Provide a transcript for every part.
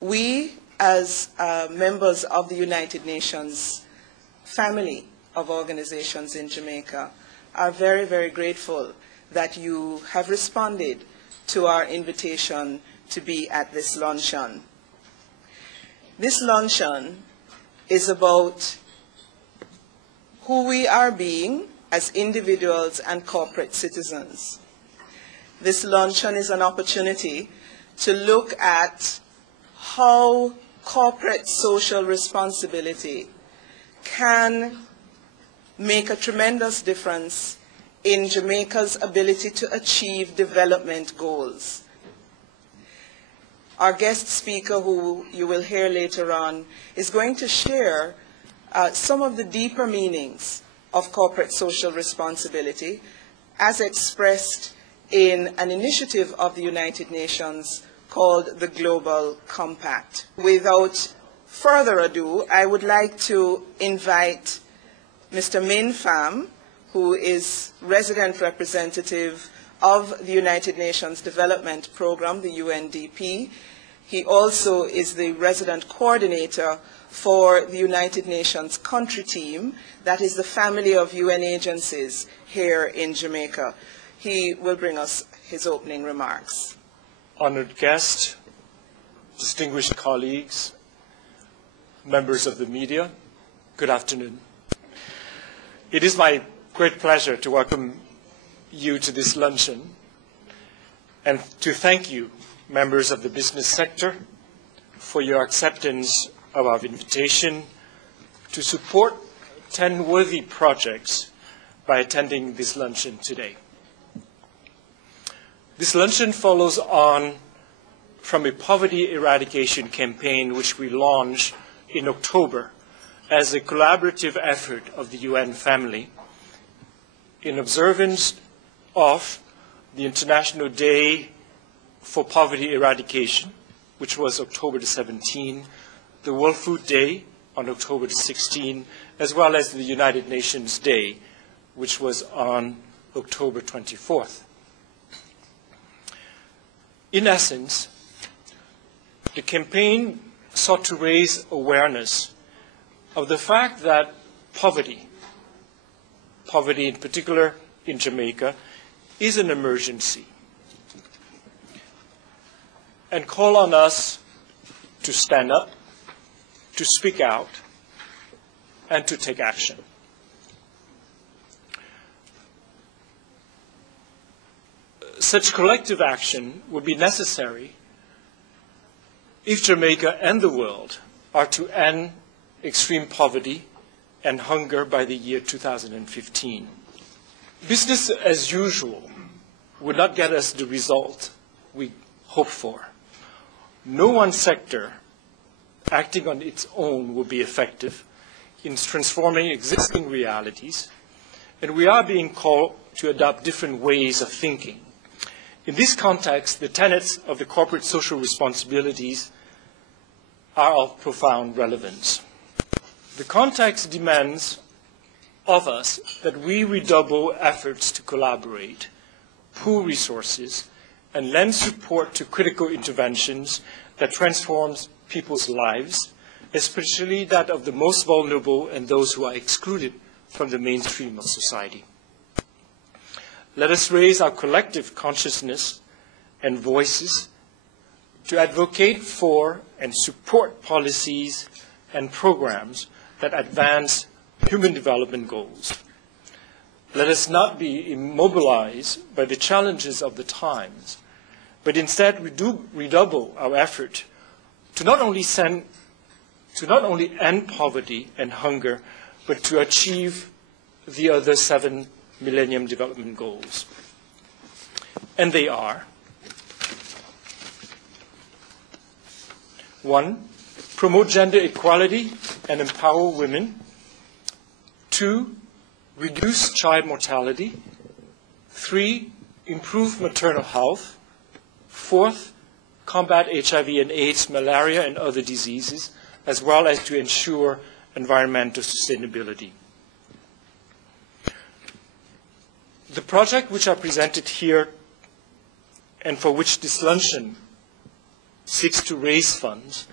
We, as members of the United Nations family of organizations in Jamaica, are very, very grateful that you have responded to our invitation to be at this luncheon. This luncheon is about who we are being as individuals and corporate citizens. This luncheon is an opportunity to look at how corporate social responsibility can make a tremendous difference in Jamaica's ability to achieve development goals. Our guest speaker, who you will hear later on, is going to share some of the deeper meanings of corporate social responsibility as expressed in an initiative of the United Nations called the Global Compact. Without further ado, I would like to invite Mr. Minh Pham, who is resident representative of the United Nations Development Program, the UNDP. He also is the resident coordinator for the United Nations country team, that is the family of UN agencies here in Jamaica. He will bring us his opening remarks. Honored guests, distinguished colleagues, members of the media, good afternoon. It is my great pleasure to welcome you to this luncheon and to thank you, members of the business sector, for your acceptance of our invitation to support 10 worthy projects by attending this luncheon today. This luncheon follows on from a poverty eradication campaign which we launched in October as a collaborative effort of the UN family in observance of the International Day for Poverty Eradication, which was October the 17th, the World Food Day on October the 16th, as well as the United Nations Day, which was on October 24th. In essence, the campaign sought to raise awareness of the fact that poverty in particular in Jamaica, is an emergency, and call on us to stand up, to speak out, and to take action. Such collective action would be necessary if Jamaica and the world are to end extreme poverty and hunger by the year 2015. Business as usual would not get us the result we hope for. No one sector acting on its own will be effective in transforming existing realities, and we are being called to adopt different ways of thinking. In this context, the tenets of the corporate social responsibilities are of profound relevance. The context demands of us that we redouble efforts to collaborate, pool resources, and lend support to critical interventions that transforms people's lives, especially that of the most vulnerable and those who are excluded from the mainstream of society. Let us raise our collective consciousness and voices to advocate for and support policies and programs that advance human development goals. Let us not be immobilized by the challenges of the times, but instead redouble our effort to not only end poverty and hunger, but to achieve the other 7 Millennium Development Goals. And they are: 1, promote gender equality and empower women. 2, reduce child mortality. 3, improve maternal health. 4, combat HIV and AIDS, malaria, and other diseases, as well as to ensure environmental sustainability. The project which are presented here and for which this luncheon seeks to raise funds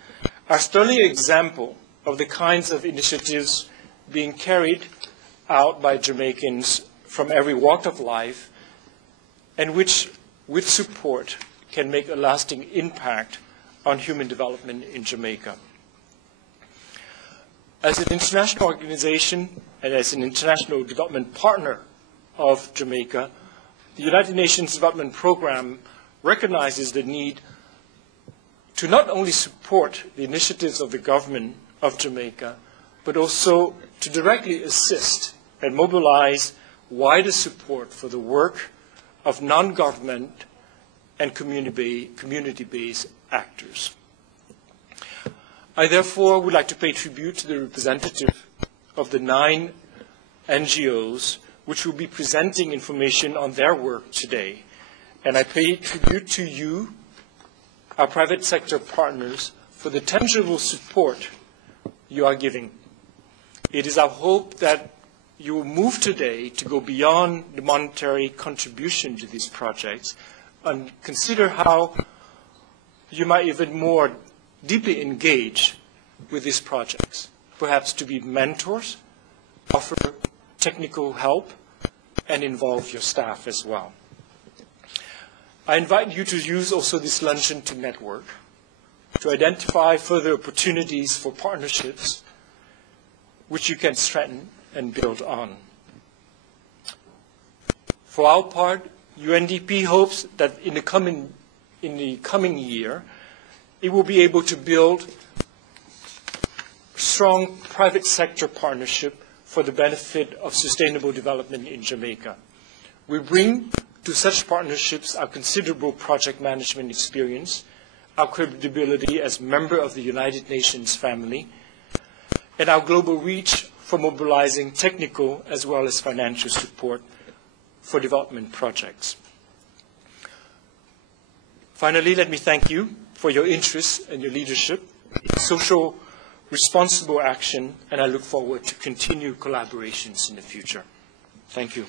are sterling example of the kinds of initiatives being carried out by Jamaicans from every walk of life, and which, with support, can make a lasting impact on human development in Jamaica. As an international organization and as an international development partner of Jamaica, the United Nations Development Programme recognizes the need to not only support the initiatives of the government of Jamaica, but also to directly assist and mobilize wider support for the work of non-government and community-based actors. I therefore would like to pay tribute to the representative of the 9 NGOs which will be presenting information on their work today. And I pay tribute to you, our private sector partners, for the tangible support you are giving. It is our hope that you will move today to go beyond the monetary contribution to these projects and consider how you might even more deeply engage with these projects, perhaps to be mentors, offer technical help, and involve your staff as well. I invite you to use also this luncheon to network, to identify further opportunities for partnerships which you can strengthen and build on. For our part, UNDP hopes that in the coming year, it will be able to build strong private sector partnership for the benefit of sustainable development in Jamaica. We bring to such partnerships our considerable project management experience, our credibility as member of the United Nations family, and our global reach for mobilizing technical as well as financial support for development projects. Finally, let me thank you for your interest and your leadership, social responsible action, and I look forward to continued collaborations in the future. Thank you.